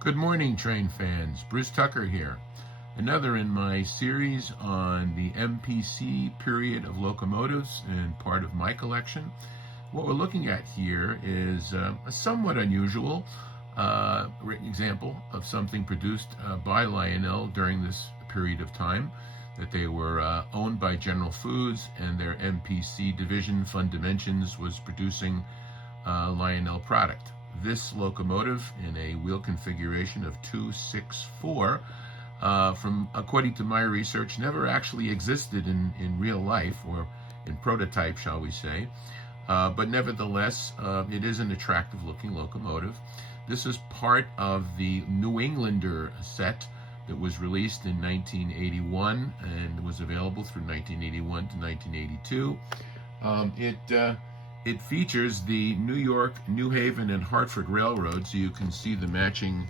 Good morning, train fans. Bruce Tucker here. Another in my series on the MPC period of locomotives and part of my collection. What we're looking at here is a somewhat unusual written example of something produced by Lionel during this period of time, that they were owned by General Foods, and their MPC division, Fundimensions, was producing Lionel product. This locomotive in a wheel configuration of 264, according to my research, never actually existed in real life, or in prototype, shall we say. But nevertheless, it is an attractive looking locomotive. This is part of the New Englander set that was released in 1981 and was available through 1981 to 1982. It features the New York, New Haven, and Hartford Railroad, so you can see the matching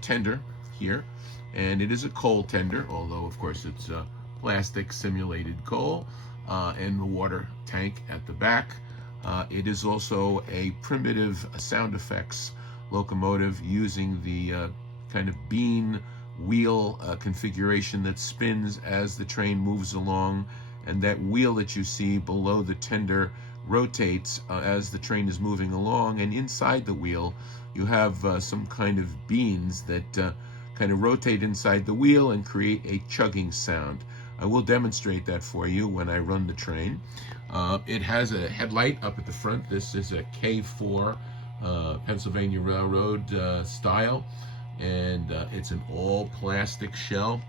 tender here. And it is a coal tender, although of course it's plastic simulated coal, and the water tank at the back. It is also a primitive sound effects locomotive using the kind of bean wheel configuration that spins as the train moves along, and that wheel that you see below the tender rotates as the train is moving along, and inside the wheel you have some kind of beans that kind of rotate inside the wheel and create a chugging sound. I will demonstrate that for you when I run the train. It has a headlight up at the front. This is a K4 Pennsylvania Railroad style, and it's an all plastic shell.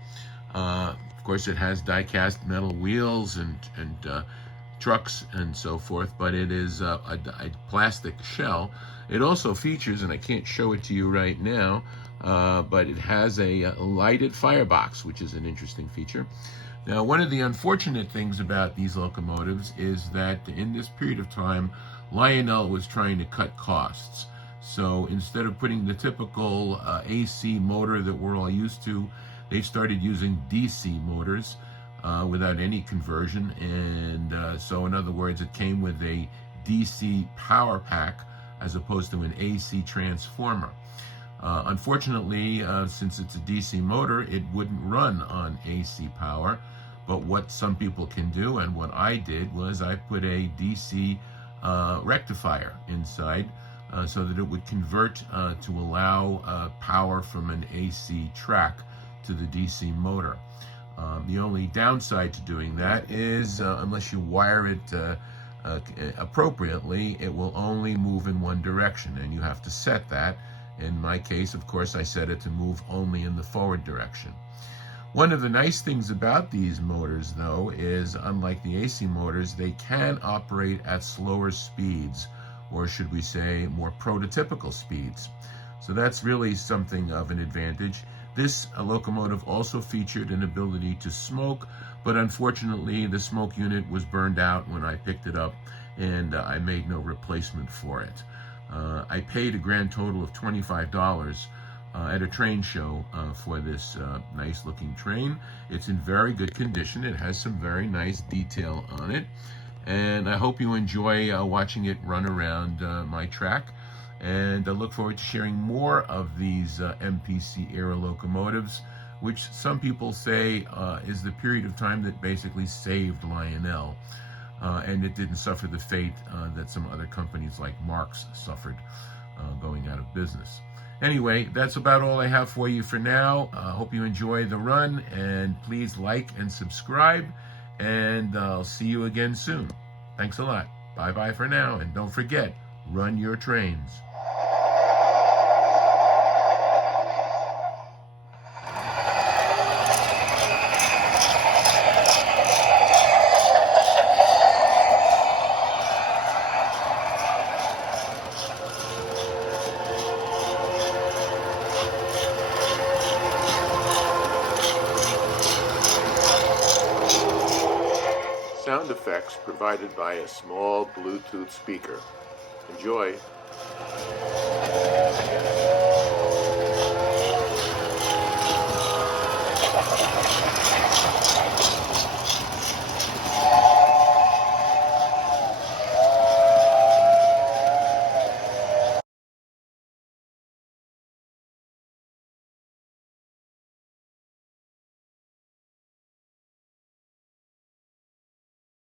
Of course, it has die-cast metal wheels and trucks and so forth, but it is a plastic shell. It also features, and I can't show it to you right now, but it has a lighted firebox, which is an interesting feature. Now, one of the unfortunate things about these locomotives is that in this period of time, Lionel was trying to cut costs. So instead of putting the typical AC motor that we're all used to, they started using DC motors without any conversion. And so in other words, it came with a DC power pack as opposed to an AC transformer. Unfortunately, since it's a DC motor, it wouldn't run on AC power. But what some people can do, and what I did, was I put a DC rectifier inside so that it would convert to allow power from an AC track to the DC motor. The only downside to doing that is unless you wire it appropriately, it will only move in one direction, and you have to set that. In my case, of course, I set it to move only in the forward direction. One of the nice things about these motors, though, is unlike the AC motors, they can operate at slower speeds, or should we say more prototypical speeds. So that's really something of an advantage. This locomotive also featured an ability to smoke, but unfortunately the smoke unit was burned out when I picked it up, and I made no replacement for it. I paid a grand total of $25 at a train show for this nice looking train. It's in very good condition. It has some very nice detail on it, and I hope you enjoy watching it run around my track. And I look forward to sharing more of these MPC era locomotives, which some people say is the period of time that basically saved Lionel, and it didn't suffer the fate that some other companies like Marx suffered going out of business. Anyway, that's about all I have for you for now. Hope you enjoy the run, and please like and subscribe, and I'll see you again soon. Thanks a lot. Bye-bye for now, and don't forget, run your trains. Sound effects provided by a small Bluetooth speaker. Enjoy.